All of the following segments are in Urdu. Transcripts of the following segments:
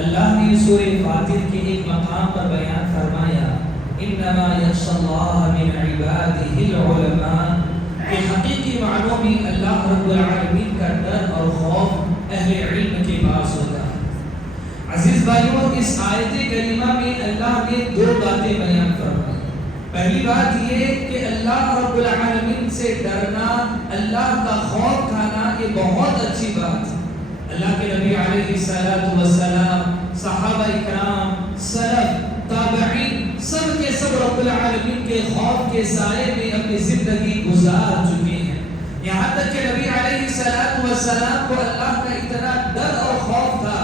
اللہ نے سورہ فاتر کے ایک مقام پر بیان فرمایا انما یخشی اللہ من عبادہ العلماء، کہ حقیقی معنوں میں اللہ رب العالمین کا ڈر اور خوف اہل علم کے پاس ہوتا ہے۔ عزیز بھائیوں، اس آیت کریمہ میں اللہ نے دو باتیں بیان فرمائی۔ پہلی بات یہ کہ اللہ رب العالمین سے ڈرنا، اللہ کا خوف کھانا، یہ بہت اچھی بات ہے۔ اللہ کے نبی علیہ السلام، صحابہ اکرام، سلف، تابعین، سب کے سب رب العالمین کے خوف کے سائے میں اپنی زندگی گزار چکے ہیں۔ یہاں تک کہ نبی علیہ السلام کو اللہ کا اتنا ڈر اور خوف تھا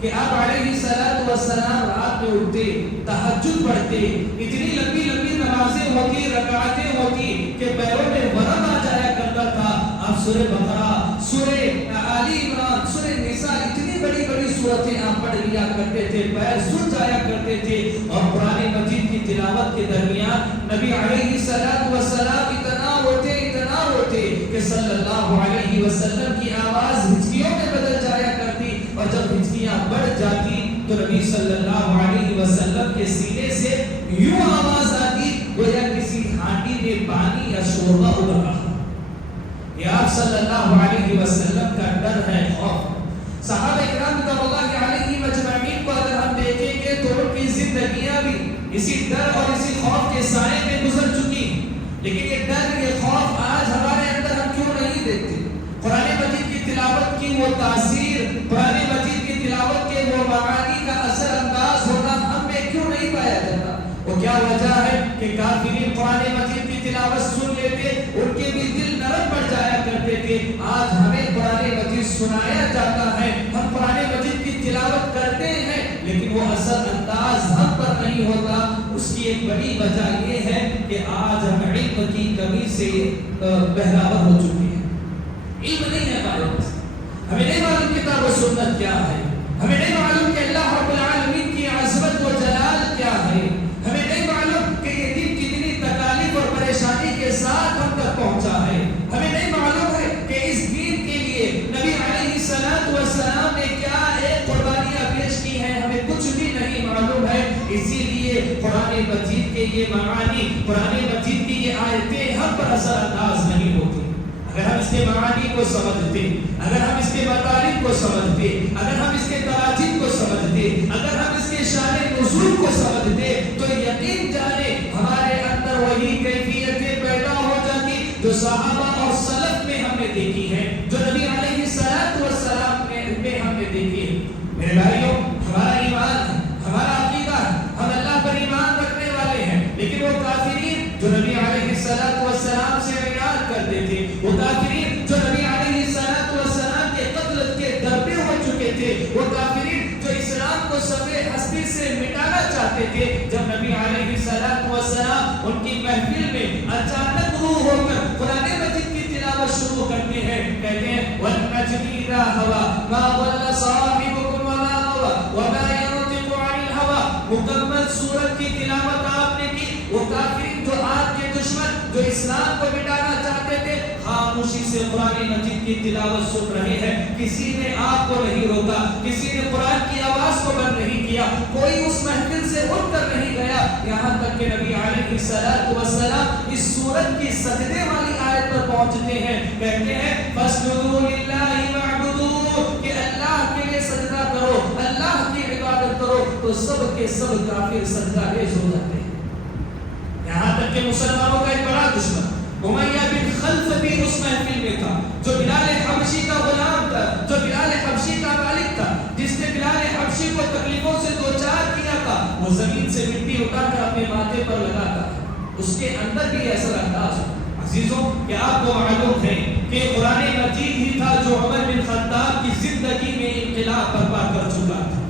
کہ آپ علیہ السلام رات میں اٹھتے، تہجد پڑھتے، اتنی لمبی لمبی نمازیں ہوتی، رکعتیں ہوتی کہ پیروں میں ورم آ جایا کرتا تھا۔ آپ سورہ بقرہ، سورہ آل عمران، سورہ نساء، اتنی بڑی بڑی سورتیں آپ پڑھ لیا کرتے تھے، پیر سن جایا کرتے تھے، اور قرآن مجید کی تلاوت کے درمیان نبی علیہ السلام اتنا روتے کہ صلی اللہ علیہ وسلم کی آواز ہچکیوں میں بدل جایا کرتی، اور جب ہچکیاں بڑھ جاتی تو نبی صلی اللہ علیہ وسلم کے سینے سے یوں آواز آتی گویا کسی ہانڈی میں پانی یا شوربہ ابل رہا۔ یہ آپ صلی اللہ علیہ وسلم کا ڈر ہے، خوف۔ صحابہ اکرام رضی اللہ علیہم اجمعین کو اگر ہم دیکھیں گے تو ان کی زندگیاں بھی اسی ڈر اور اسی خوف کے سائے میں گزر چکی، لیکن یہ ڈر، یہ خوف آج ہمارے اندر ہم کیوں نہیں دیکھتے؟ قرآن مجید کی تلاوت کی وہ تاثیر، قرآن مجید کی تلاوت کے وہ معانی کا اثر انداز ہونا ہم میں کیوں نہیں پایا جاتا؟ وہ کیا وجہ ہے کہ کافرین قرآن مجید کی تلاوت سن لیتے، ان کے بھی دل نرم پڑ جایا کرتے تھے۔ آج ہمیں قرآن مجید سنایا جاتا ہے، ہم قرآن مجید کی تلاوت کرتے ہیں، لیکن وہ اثر انداز ہم پر نہیں ہوتا۔ اس کی ایک بڑی وجہ یہ ہے کہ آج ہم علم کی کمی سے بہراور ہو چکے ہیں۔ علم نہیں ہے ہمارے پاس، ہمیں نہیں معلوم کتاب و سنت کیا ہے، ہمیں نہیں معلوم کہ اللہ رب العالمین کی عظمت و جلال کیا ہے، ہمیں نہیں معلوم کہ یہ دین کتنی تکالیف اور پریشانی کے ساتھ ہم تک پہنچا ہے، ہمیں نہیں معلوم ہے کہ اس دین کے لیے نبی علیہ السلام نے کیا ایک قربانیاں پیش کی ہیں، ہمیں کچھ بھی نہیں معلوم ہے۔ اسی لیے قرآن مجید کے یہ معانی، قرآن مجید کی یہ آیتیں ہم پر اثر انداز نہیں ہوتی۔ اگر ہم اس کے معانی کو سمجھتے، اگر ہم اس کے مطالب کو سمجھتے، اگر ہم اس کے تراجم کو سمجھتے، اگر ہم اس کے شان نزول کو سمجھتے، تو یقین جانے ہمارے اندر وہی کیفیتیں پیدا ہو جاتی جو صحابہ اور سلف میں ہم نے دیکھی ہے، جو نبی علیہ السلام میں ہم نے دیکھی ہے۔ میرے بھائیوں، ہمارا ایمان ہے، ہمارا عقیدہ ہے، ہم اللہ پر ایمان رکھنے والے ہیں، لیکن وہ کافرین جو نبی علیہ السلام سے عناد کرتے تھے، وہ کافرین جو نبی علیہ السلام کے قتل کے درپے ہو چکے تھے، وہ کافرین جو اسلام کو صفحے ہستی سے مٹانا چاہتے تھے، جب نبی علیہ السلام ان کی محفل میں اچانک روح ہو کر قرآن مجید کی تلاوت شروع کرتے ہیں، کہتے ہیں وَالنَّجْمِ إِذَا هَوَىٰ مَا ضَلَّ صَاحِبُكُمْ وَمَا غَوَىٰ وَمَا يَنطِقُ عَنِ الْهَوَىٰ۔ مکمل سورت کی تلاوت آپ نے کی۔ وہ کافرین جو آپ کے دشمن، جو اسلام کو مٹانا چاہتے تھے، خاموشی سے قرآن مجید کی تلاوت سن رہے ہیں، کسی نے آپ کو نہیں روکا، کسی نے قرآن کی آواز کو بند نہیں کیا، کوئی اس محفل سے اٹھ کر نہیں گیا، یہاں تک کہ نبی علیہ السلام اس سورت کی سجدے والی آیت پر پہنچتے ہیں، کہتے ہیں فَاسْجُدُوا لِلَّهِ وَاعْبُدُوهُ، کہ اللہ کے لیے سجدہ کرو، اللہ کی عبادت کرو، تو سب کے سب کافر سجدہ ریز ہو جاتے ہیں۔ یہاں تک کہ مسلمانوں کا ایک بڑا دشمن امیہ بن خلف بھی اس محفل میں تھا، جو بلال حبشی کا غلام تھا، جو بلال حبشی کا مالک تھا، جس نے بلال حبشی کو تکلیفوں سے دوچار کیا تھا، وہ زمین سے مٹی اٹھا کر اپنے ماتھے پر لگاتا ہے، اس کے اندر بھی ایسا انداز ہے۔ عزیزوں، کہ آپ کو معلوم ہے کہ قرآن مجید ہی تھا جو عمر بن خطاب کی زندگی میں انقلاب برپا کر چکا تھا۔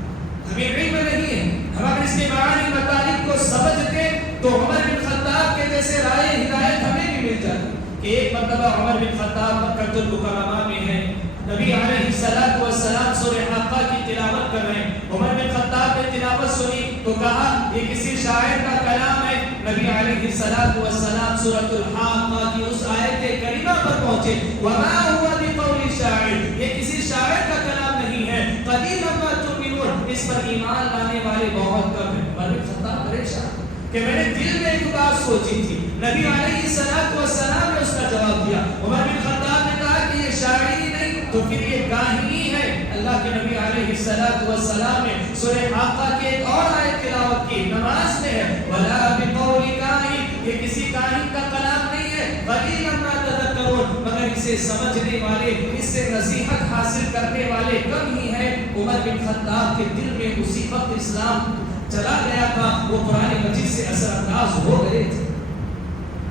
ہمیں علم نہیں ہے، ہم اگر اس کے معانی مطالب کو سمجھتے تو عمر بن خطاب کے جیسے رائے ہدایت ہمیں بھی مل جاتی کہ ایک مرتبہ عمر بن خطاب مکہ المکرمہ میں ہے، نبی علیہ السلام سورہ حاقہ کی تلاوت کر رہے ہیں، عمر بن خطاب نے تلاوت سنی تو کہا یہ کسی شاعر کا کلام ہے۔ نبی علیہ السلام سورۃ الحاقہ کی اس آیت کریمہ پر پہنچے، وما هو بقول شاعر، یہ کسی شاعر کا کلام نہیں ہے، قلیلا ما تؤمنون، اس پر ایمان لانے والے بہت کم ہیں۔ عمر بن خطاب پریشان کہ میں نے دل میں ایک بات سوچی تھی، نبی علیہ السلام نے اس کا جواب دیا۔ عمر بن خطاب نے کہا کہ یہ شاعری نہیں تو پھر یہ کاہنی ہے۔ اللہ کے نبی علیہ السلام نے سورہ حاقہ کے ایک اور آیت تلاوت کی، نماز میں ہے، وَلَا بِقَوْلِ کَاہِنٍ، یہ کسی کاہن کا کلام نہیں ہے، قَلِيلًا مَا تَذَكَّرُونَ، مگر اسے سمجھنے والے، اس سے نصیحت حاصل کرنے والے کم ہی ہیں۔ عمر بن خطاب کے دل میں اسی وقت اسلام چلا گیا تھا، وہ قرآن مجید سے اثر انداز ہو گئے تھے۔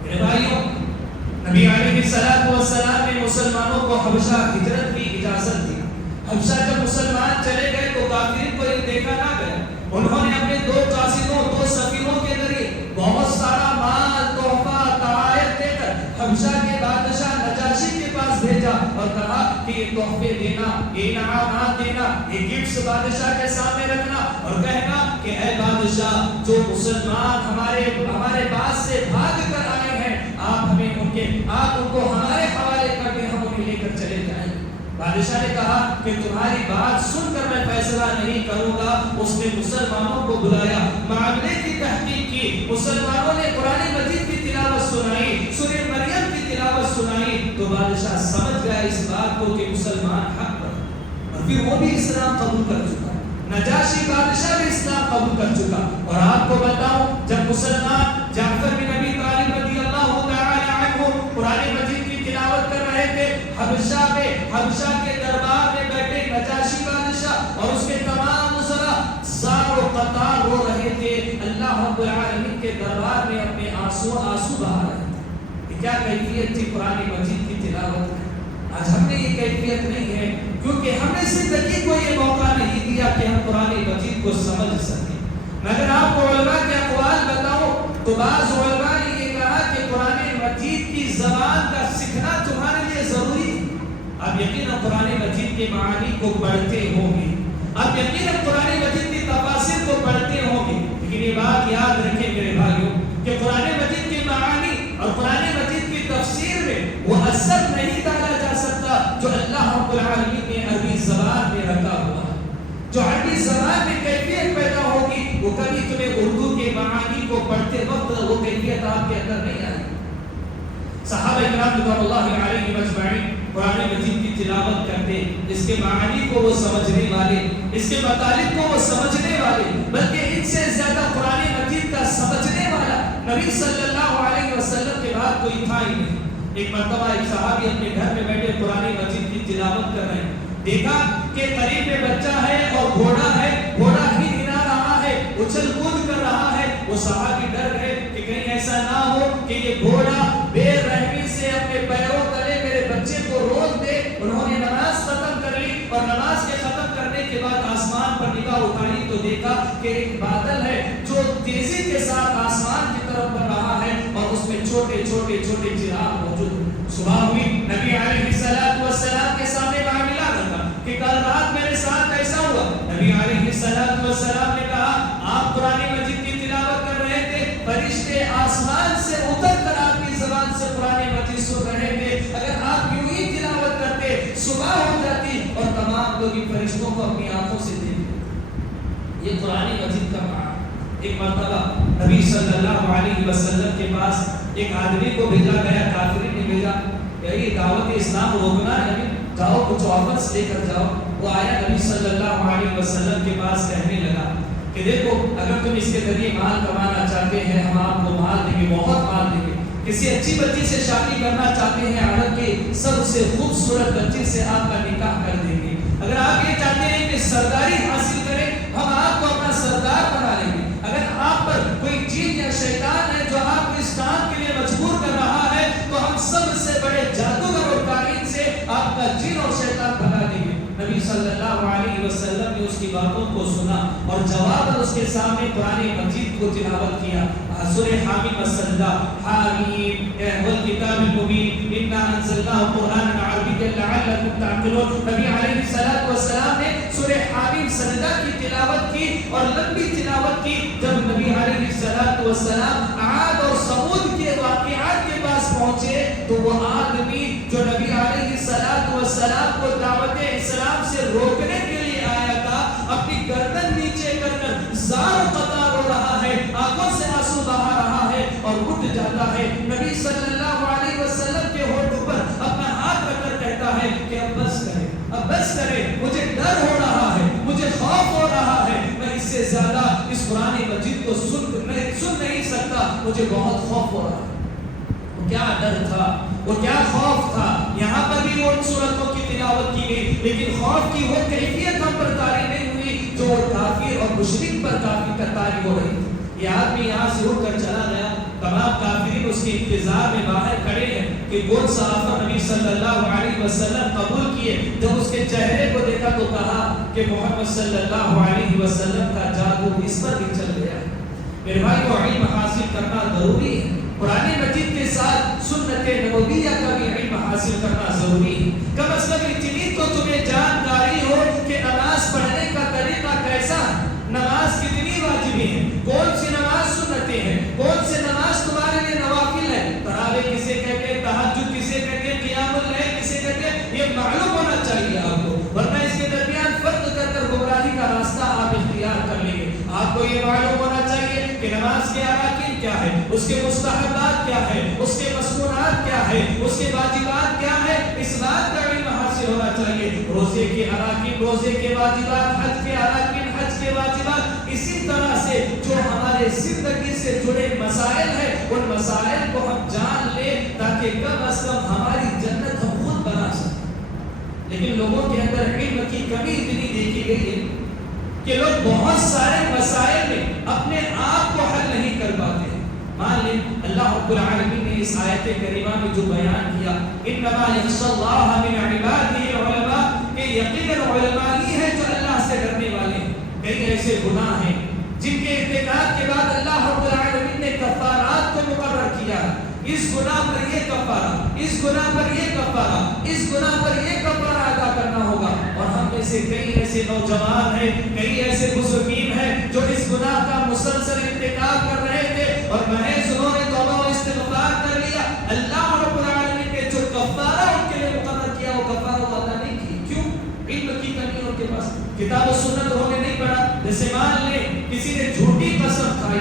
میرے بھائیوں، نبی علیہ السلام نے مسلمانوں کو حبشہ ہجرت کی اجازت دی۔ حبشہ جب مسلمان چلے گئے تو کافرین کو یہ دیکھا نہ گیا، انہوں نے اپنے دو قاصدوں، دو سفیروں کے ذریعے بہت سارا مال، تحفہ، تحائف دے کر حبشہ کے بادشاہ نجاشی کے پاس بھیجا اور کہا کہ یہ تحفے دینا، یہ انعامات دینا، یہ گفٹس بادشاہ کے سامنے رکھنا اور کہنا کہ اے بادشاہ، جو مسلمان ہمارے پاس سے بھاگ کر آئے ہیں، آپ ان کو ہمارے حوالے کر دیں، ہم انہیں لے کر چلے جائیں۔ بادشاہ نے کہا کہ تمہاری بات سن کر میں فیصلہ نہیں کروں گا۔ اس نے مسلمانوں کو بلایا، معاملے کی تحقیق کی، مسلمانوں نے قرآن مجید کی تلاوت سنائی، سورہ مریم کی تلاوت سنائی، تو بادشاہ سمجھ گیا اس بات کو کہ مسلمان حق پر، اور پھر وہ بھی اسلام قبول کر چکا، نجاشی بادشاہ بھی اسلام قبول کر چکا۔ اور آپ کو بتاؤں، جب مسلمان جعفر بن ابی طالب رضی اللہ تعالی عنہ قرآن مجید کی تلاوت کر رہے تھے، حبشہ کے دربار میں بیٹھے نجاشی بادشاہ اور اس کے تمام وزراء زار و قطار رو رہے تھے، اللہ رب العالمین کے دربار میں اپنے آنسو بہا رہے تھے۔ کیا کیفیت تھی قرآن مجید کی تلاوت میں؟ آج ہم نے یہ کیفیت نہیں ہے، کیونکہ ہم نے زندگی کو یہ موقع نہیں دیا کہ ہم قرآن مجید کو سمجھ سکیں۔ میں اگر آپ کو علماء کے اقوال بتاؤں تو بعض علماء نے یہ کہا کہ قرآن مجید کی زبان کا سیکھنا تمہارے لیے ضروری ہے۔ آپ یقیناً قرآن مجید کے معانی کو پڑھتے ہوں گے، آپ یقیناً قرآن مجید کی تفاسیر کو پڑھتے ہوں گے، لیکن یہ بات یاد رکھیں میرے بھائیوں کہ قرآن مجید کے معانی اور قرآن مجید کی تفسیر میں وہ اثر نہیں ڈالا جا سکتا جو اللہ رب العالمین نے عربی زبان میں رکھا ہوا ہے۔ جو عربی زبان میں کیفیت پیدا ہوگی وہ کبھی تمہیں اردو کے معانی کو پڑھتے وقت وہ کیفیت آپ کے اندر نہیں آئے۔ صحابہ کرام رضوان اللہ علیہم اجمعین قرآن مجید کی تلاوت کرتے، اس کے معانی کو وہ سمجھنے والے، اس کے مطالب کو وہ سمجھنے والے، بلکہ ان سے زیادہ قرآن مجید کا سمجھنے والا نبی صلی اللہ علیہ وسلم کے بعد کوئی تھا ہی نہیں۔ ایک مرتبہ ایک صحابی اپنے گھر میں بیٹھے قرآن مجید کی تلاوت کر رہے ہیں، دیکھا کہ قریب میں بچہ ہے اور گھوڑا ہے، گھوڑا ہی ہلا رہا ہے، اچھل کود کر رہا ہے۔ وہ صحابی ڈر گئے کہ کہیں ایسا نہ ہو کہ یہ گھوڑا بے رحمی سے اپنے پیروں تلے میرے بچے کو روک دے۔ انہوں نے نماز ختم کر لی اور نماز کے ختم کرنے کے بعد آسمان پر نگاہ اٹھائی تو دیکھا کہ ایک بادل ہے جو تیزی کے ساتھ آسمان کی طرف بڑھ رہا ہے اور اس میں چھوٹے چھوٹے چھوٹے چراغ موجود ہیں۔ صبح ہوئی، نبی علیہ السلام کے سامنے معاملہ رکھا کہ کل رات میرے ساتھ ایسا ہوا۔ نبی علیہ السلام نے کہا آپ قرآن مجید کی تلاوت کر رہے تھے، فرشتے آسمان سے اتر کر آپ کی زبان سے قرآن مجید سن رہے تھے، اگر آپ یوں ہی تلاوت کرتے صبح ہو جاتی اور تمام لوگ ان فرشتوں کو اپنی آنکھوں سے دیکھتے۔ یہ قرآن مجید کا معنی۔ ایک مرتبہ نبی صلی اللہ علیہ وسلم کے پاس ایک آدمی کو بھیجا گیا، کافرین نے بھیجا کہ یہ دعوت اسلام روکنا ہے، جاؤ کچھ آفرز لے کر جاؤ۔ وہ آیا نبی صلی اللہ علیہ وسلم کے پاس کہنے لگا کہ دیکھو اگر تم اس کے ذریعے مال کمانا چاہتے ہیں ہم آپ کو مال دیں گے، بہت مال دیں گے۔ کسی اچھی بچی سے شادی کرنا چاہتے ہیں، عرب کی سب سے خوبصورت بچی سے آپ کا نکاح کر دیں گے۔ اگر آپ یہ چاہتے ہیں کہ سرداری حاصل کریں ہم آپ کو اپنا سردار بنا لیں گے۔ اگر آپ پر کوئی جن یا شیطان ہے جو آپ کو اس کام کے لیے مجبور کر رہا ہے تو ہم سب سے بڑے جادوگر اور کاہن سے آپ کا جن اور شیطان بھگا دیں گے۔ نبی صلی اللہ علیہ وسلم نے اس کی باتوں کو سنا اور جواب اس کے سامنے قرآن مجید کو تلاوت کیا۔ سورہ حامیم السجدہ، حامیم والکتاب المبین انا انزلناه قرآنا عربیا لعلکم تعقلون۔ نبی علیہ السلام نے سورہ حامیم سجدہ کی تلاوت کی اور لمبی تلاوت کی۔ جب نبی علیہ السلام عاد اور ثمود کے واقعات کے پاس پہنچے تو وہ آدمی جو نبی علیہ السلام کو دعوت اسلام سے روکنے کے لیے آیا تھا اپنی گردن ٹوٹ جاتا ہے. نبی صلی اللہ علیہ وسلم کے ہونٹوں پر اپنا ہاتھ رکھ کر کہتا ہے کہ اب بس کرے، اب بس کرے، مجھے ڈر ہو رہا ہے، مجھے خوف ہو رہا ہے، میں اس سے زیادہ اس قرآن مجید کو سن نہیں سکتا، مجھے بہت خوف ہو رہا ہے. وہ کیا ڈر تھا، وہ کیا خوف تھا. یہاں پر بھی وہ سورتوں کی تلاوت کی گئی، لیکن خوف کی وہ کیفیت ہم پر طاری نہیں ہوئی جو وہ کافر اور مشرک پر کافی طاری ہو رہی تھی. یہ آدمی یہاں سے اٹھ کر چلا گیا، تمام کافرین اس کے انتظار میں باہر کھڑے ہیں کہ کون سا آفر نبی صلی اللہ علیہ وسلم قبول کیے. جب اس کے چہرے کو دیکھا تو کہا کہ محمد صلی اللہ علیہ وسلم کا جادو اس پر بھی چل گیا. میرے بھائی کو علم حاصل کرنا ضروری ہے. قرآن مجید کے ساتھ سنت نبویہ کا بھی علم حاصل کرنا ضروری ہے. کم از کم اتنی تو تمہیں جانکاری ہو کہ نماز پڑھنے کا طریقہ کیسا ہے، نماز کتنی واجبیں ہیں، کون سی نماز سنتیں ہیں، کون سی نماز تمہارے لیے نوافل ہے. تراویح کسے کہتے ہیں، تہجد کسے کہتے ہیں، قیام اللیل کسے کہتے ہیں، یہ معلوم ہونا چاہیے آپ کو، ورنہ اس کے درمیان فرق کر کر گمراہی کا راستہ آپ اختیار کر لیں گے. آپ کو یہ معلوم ہونا چاہیے کہ نماز کے اراکین کیا ہے، اس کے مستحبات کیا ہے، اس کے مسنونات کیا ہے، اس کے واجبات کیا ہے. اس بات کا علم حاصل ہونا چاہیے. روزے کے اراکین، روزے کے واجبات، حج کے اراکین، حج کے واجبات. اسی طرح سے جو ہمارے زندگی سے جڑے مسائل ہیں، ان مسائل کو ہم جان لیں تاکہ کم از کم ہماری جنت ہم خود بنا سکیں. لیکن لوگوں کے اندر علم کی کمی اتنی دیکھی گئی ہے کہ لوگ بہت سارے مسائل میں اپنے آپ کو حل نہیں کر پاتے. مان لیں اللہ رب العالمین نے اس آیت کریمہ میں جو بیان کیا، انما یخشی اللہ من عبادہ العلماء، کہ یقیناً علماء ہی ہیں جو اللہ سے ڈرنے والے ہیں. کئی ایسے گناہ ہیں جن کے ارتکاب کے بعد اللہ رب العالمین نے کفارات کو مقرر کیا. اس گناہ پر یہ کفارہ، اس گناہ پر یہ کفارہ، اس گناہ پر یہ کفارہ ادا کرنا ہوگا. اور ہم میں سے کئی ایسے نوجوان ہیں، کئی ایسے بزرگین ہیں جو اس گناہ کا مسلسل ارتکاب کر رہے تھے اور محض انہوں نے توبہ و استغفار کر لیا. اللہ رب العالمین نے جو کفارہ ان کے لیے مقرر کیا وہ کفارہ وہ ادا نہیں کی. کیوں؟ علم کی کمی ان کے پاس، کتاب و سنت انہوں نے نہیں پڑھا. جیسے مان لیں کسی نے جھوٹی قسم کھائی،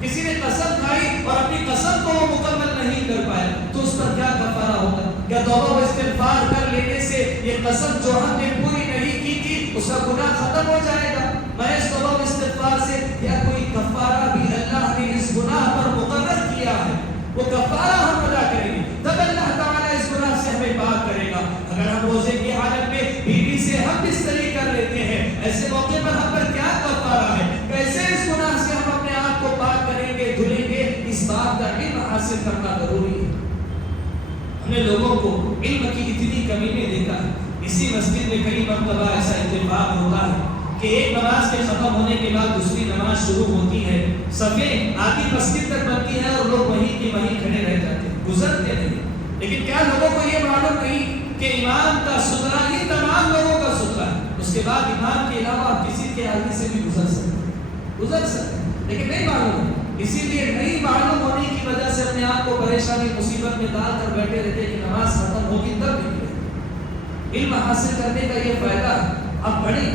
کسی نے قسم کھائی اور اپنی قسم کو وہ مکمل نہیں کر پایا، تو اس پر کیا کفارہ ہوگا؟ کیا توبہ و استغفار کر لینے سے یہ قسم جو ہم نے پوری نہیں کی تھی اس کا گناہ ختم ہو جائے گا محض توبہ و استغفار سے؟ یا کوئی کفارہ بھی اللہ نے اس گناہ پر مقرر کیا ہے؟ وہ کفارہ ہم ادا کریں گے تب اللہ تعالیٰ اس گناہ سے ہمیں پاک کرے گا. اگر ہم روزے کی حالت میں بیوی سے ہم بستری کر لیتے ہیں، ایسے موقع پر ہم پر کیا کفارہ ہے؟ کیسے اس گناہ سے ہم اپنے آپ کو پاک کریں گے، دھلیں گے؟ اس بات کا علم حاصل کرنا ضروری ہے. ہم نے لوگوں کو علم کی اتنی کمی میں دیکھا ہے. اسی مسجد میں کئی مرتبہ ایسا اتفاق ہوتا ہے کہ ایک نماز کے ختم ہونے کے بعد دوسری نماز شروع ہوتی ہے، صفیں آدھی مسجد تک بنتی ہے اور لوگ وہیں کے وہیں کھڑے رہ جاتے ہیں، گزرتے نہیں. لیکن کیا لوگوں کو یہ معلوم نہیں کہ امام کا سترہ ہی تمام لوگوں کا سترہ ہے؟ اس کے بعد امام کے علاوہ کسی کے آگے سے بھی گزر سکتے ہیں، لیکن نہیں معلوم ہے. اسی لیے نہیں معلوم ہونے کی وجہ سے اپنے آپ کو پریشانی مصیبت میں ڈال کر بیٹھے رہتے کہ نماز ختم ہوگی تب نکلے. علم حاصل کرنے کا یہ فائدہ ہے، اب بڑی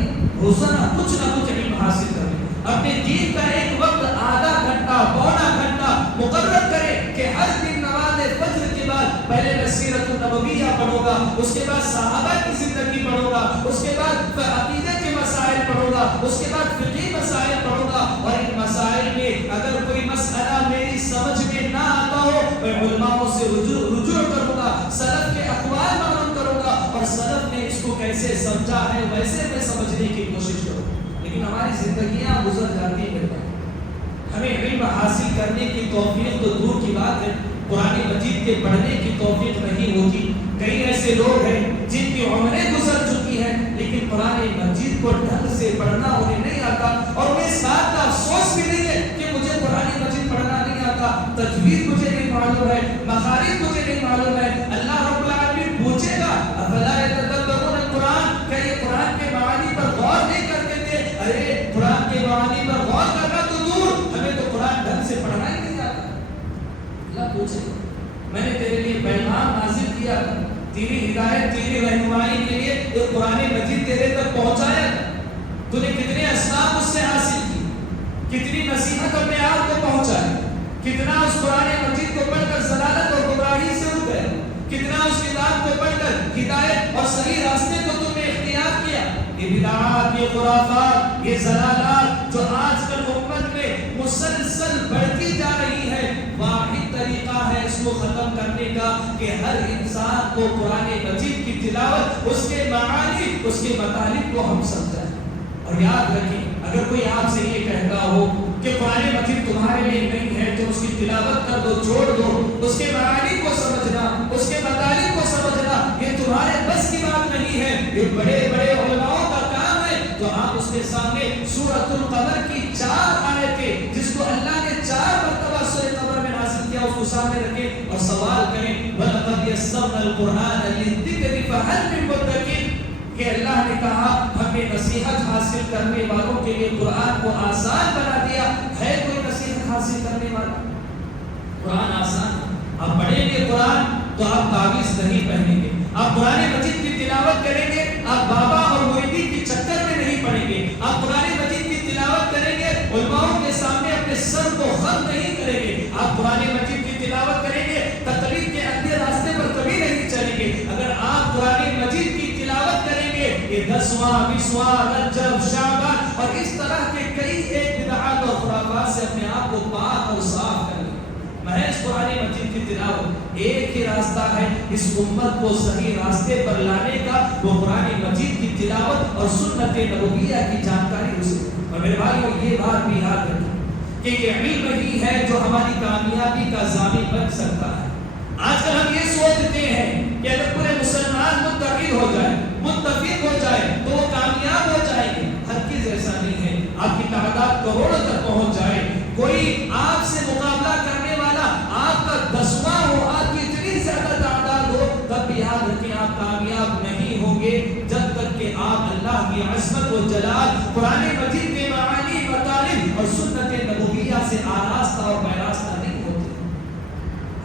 روزانہ کچھ نہ کچھ علم حاصل کریں. اپنے دین کا ایک وقت آدھا گھنٹہ پونا گھنٹہ مقرر کرے کہ ہر دن نماز فجر کے بعد پہلے میں سیرت النبویہ پڑھوں گا، اس کے بعد صحابہ کی زندگی پڑھوں گا، اس کے بعد عقیدے کے مسائل پڑھوں گا، اس کے بعد فقہی مسائل پڑھوں گا. اور ان مسائل میں اگر کوئی مسئلہ میری سمجھ میں نہ آتا ہو میں علماء سے رجوع کروں گا، سلف کے اقوال معلوم کروں گا اور سلف نے اس کو کیسے سمجھا ہے ویسے میں سمجھنے کی کوشش کروں. لیکن ہماری زندگیاں گزر جاتی ہیں، ہمیں علم حاصل کرنے کی توفیق تو دور کی بات ہے، قرآن مجید کے پڑھنے کی توفیق نہیں ہوتی. کئی ایسے لوگ ہیں جن کی عمریں گزر چکی ہیں لیکن قرآن مجید کو ڈھنگ سے پڑھنا انہیں نہیں آتا. اور انہیں اس بات کا افسوس بھی نہیں ہے کہ مجھے قرآن مجید پڑھنا نہیں آتا، تجوید مجھے نہیں معلوم ہے، مخارج مجھے نہیں معلوم ہے. اللہ رب العالمین پوچھے گا افلا یتدبرون القرآن، کیا یہ قرآن کے معانی پر غور نہیں کرتے تھے؟ ارے قرآن کے معانی پر غور کرنا تو دور، ہمیں تو قرآن ڈھنگ سے پڑھنا ہی نہیں آتا. اللہ پوچھے گا میں نے تیرے لیے پیغام نازل کیا تھا، تیری ہدایت تیری رہنمائی کے لیے ایک قرآن مجید تیرے تک پہنچایا تھا، تو نے کتنے اسباب اس سے حاصل کی، کتنی نصیحت اپنے آپ کو پہنچائی، کتنا اس قرآن مجید کو پڑھ کر ضلالت اور گمراہی سے اٹھ گئے، کتنا اس کتاب کو پڑھ کر ہدایت اور صحیح راستے کو تم نے اختیار کیا۔ یہ بدعات، یہ خرافات، یہ ضلالات جو آج کل امت میں مسلسل بڑھتی جا رہی ہے، واحد طریقہ ہے اس کو ختم کرنے کا کہ ہر انسان کو قرآن مجید کی تلاوت، اس کے معانی، اس کے مطالب کو ہم سمجھائیں۔ اور یاد رکھیں، اگر کوئی آپ سے یہ کہتا ہو کہ قرآن مجید تمہارے لیے نہیں ہے، تم اس کی تلاوت کر دو، چھوڑ دو، اس کے معانی کو سمجھنا، اس کے مطالب کو سمجھنا یہ تمہارے بس کی بات نہیں ہے، یہ بڑے بڑے علماء کا کام ہے، تو آپ اس کے سامنے سورۃ القمر کی 4 آیتیں جس کو اللہ نے 4 مرتبہ سورۃ القمر میں نازل کیا اس کو سامنے رکھیں اور سوال کریں، وَلَقَدْ يَسَّرْنَا الْقُرْآنَ لِلذِّكْرِ فَهَلْ مِن مُّدَّكِرٍ، کہ اللہ نے کہا ہم نے نصیحت حاصل کرنے والوں کے لیے قرآن کو آسان بنا دیا، ہے کوئی نصیحت حاصل کرنے والا؟ قرآن آسان، آپ پڑھیں گے قرآن تو آپ تعویذ نہیں پہنیں گے، آپ قرآن مجید کی تلاوت کریں گے، آپ بابا اور مریدی کے چکر میں نہیں پڑیں گے، آپ قرآن مجید کی تلاوت کریں گے، علماؤں کے سامنے اپنے سر کو خم نہیں کریں گے، آپ قرآن مجید کی تلاوت کریں گے، تقلید کے اندھے راستے پر کبھی نہیں چلیں گے۔ اگر آپ قرآن مجید کی تلاوت کریں گے، یہ 10واں 20واں رجب شعبان اور اس طرح کے کئی ایک بدعات اور خرافات سے اپنے آپ کو پاک اور صاف کر لیں۔ محض قرآن مجید کی تلاوت ایک ہی راستہ ہے اس امت کو صحیح راستے پر لانے کا، وہ قرآن مجید کی تلاوت اور سنت نبویہ کی جانکاری اسے۔ اور میرے بھائیو یہ بات بھی یاد رکھیں کہ یہ علم ہی ہے جو ہماری کامیابی کا ضامن بن سکتا ہے۔ آج کل ہم یہ سوچتے ہیں کہ اگر پورے مسلمان متحد ہو جائے، متفق ہو جائے تو وہ کامیاب ہو جائیں گے، ہرگز ایسا نہیں ہے۔ آپ کی تعداد کروڑوں تک پہنچ جائے، کوئی آپ سے مقابلہ کرنے والا آپ کا 10واں ہو، آپ کی اتنی زیادہ تعداد ہو، تب بھی یاد رکھیں آپ کامیاب نہیں ہوں گے جب تک کہ آپ اللہ کی عظمت و جلال، قرآن مجید کے معانی، مطالب اور سنت نبویہ سے آراستہ اور پیراستہ نہیں ہوتے۔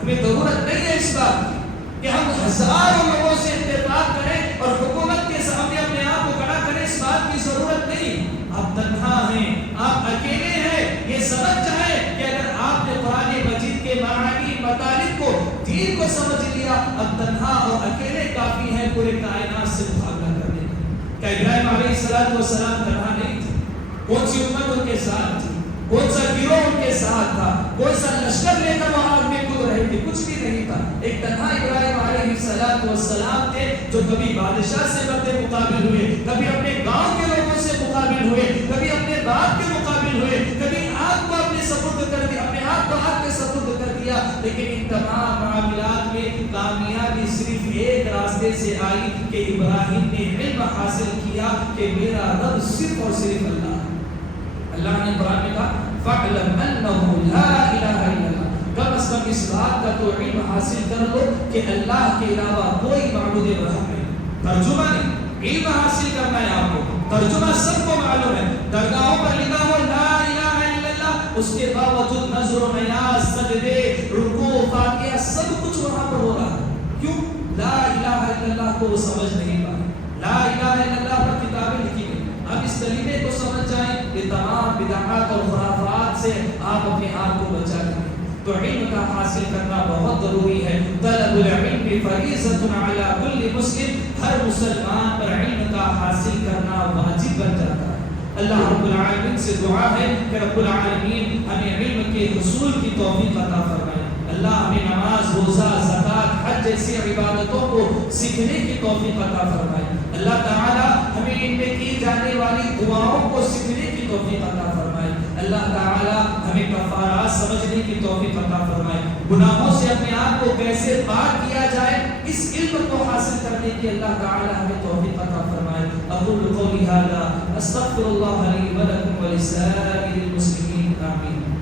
ہمیں ضرورت نہیں ہے اس بات کی کہ ہم ہزاروں لوگوں سے اتفاق کریں اور حکومت کے سامنے اپنے آپ کو کھڑا کریں، اس بات کی ضرورت نہیں۔ آپ تنہا ہیں، آپ اکیلے ہیں، یہ سمجھ جائیں کہ اگر آپ نے قرآن مجید کے معانی، مطالب کو، دین کو سمجھ لیا، اب تنہا اور اکیلے کافی ہیں پورے کائنات سے مقابلہ کرنے کا۔ کیا ابراہیم علیہ السلام تنہا نہیں تھے؟ کون سی امت ان کے ساتھ تھی؟ کون سا گروہ ان کے ساتھ تھا؟ کون سا لشکر لے کر وہاں آگ میں کود رہے تھے؟ کچھ بھی نہیں تھا۔ ایک تنہا ابراہیم علیہ السلام تھے جو کبھی بادشاہ سے بدے مقابل ہوئے، کبھی اپنے گاؤں کے لوگوں سے مقابل ہوئے، کبھی اپنے باپ کے مقابل ہوئے، کبھی آگ کو اپنے سپرد کر دیا، اپنے آپ کو آگ کے سپرد کر دیا، لیکن ان تمام معاملات میں کامیابی صرف ایک راستے سے آئی کہ ابراہیم نے علم حاصل کیا کہ میرا رب صرف اور صرف اللہ ہے۔ اللہ نے قرآن میں کہا فَاعْلَمْ أَنَّهُ لَا إِلَهَ إِلَّا اللَّهُ، کم از کم اس بات کا تو علم حاصل کر لو کہ اللہ کے علاوہ کوئی معبود برحق نہیں۔ ترجمہ نہیں، علم حاصل کرنا ہے آپ کو، ترجمہ سب کو معلوم ہے، درگاہوں پر لکھا ہو لا الہ الا اللہ، اس کے باوجود نظر و نیاز، سجدے، رکوع، فاتحہ سب کچھ وہاں پر ہو رہا ہے۔ کیوں؟ لا الہ الا اللہ کو وہ سمجھ نہیں پائے۔ لا الہ الا اللہ پر کتابیں لکھی گئی، اب اس کلمے کو سمجھ جائیں، یہ تمام بدعات اور خرافات سے آپ اپنے آپ کو بچا لیں۔ تو علم کا حاصل کرنا بہت ضروری ہے۔ طلب العلم فریضۃ علی کل مسلم، ہر مسلمان پر علم کا حاصل کرنا واجب بن جاتا ہے۔ اللہ رب العالمین سے دعا ہے کہ رب العالمین ہمیں علم کے حصول کی توفیق عطا فرمائے۔ اللہ ہمیں نماز، روزہ، زکوٰۃ، حج جیسی عبادتوں کو سیکھنے کی توفیق عطا فرمائے۔ اللہ تعالی ہمیں ان میں کی جانے والی دعاؤں کو سیکھنے کی توفیق عطا فرمائے۔ اللہ تعالی ہمیں کفارات سمجھنے کی توفیق عطا فرمائے۔ گناہوں سے اپنے آپ کو کیسے پاک کیا جائے اس علم کو حاصل کرنے کی اللہ تعالی ہمیں توفیق عطا فرمائے۔ اقول قولی ھذا استغفر اللہ لی ولکم ولسائر المسلمین، آمین۔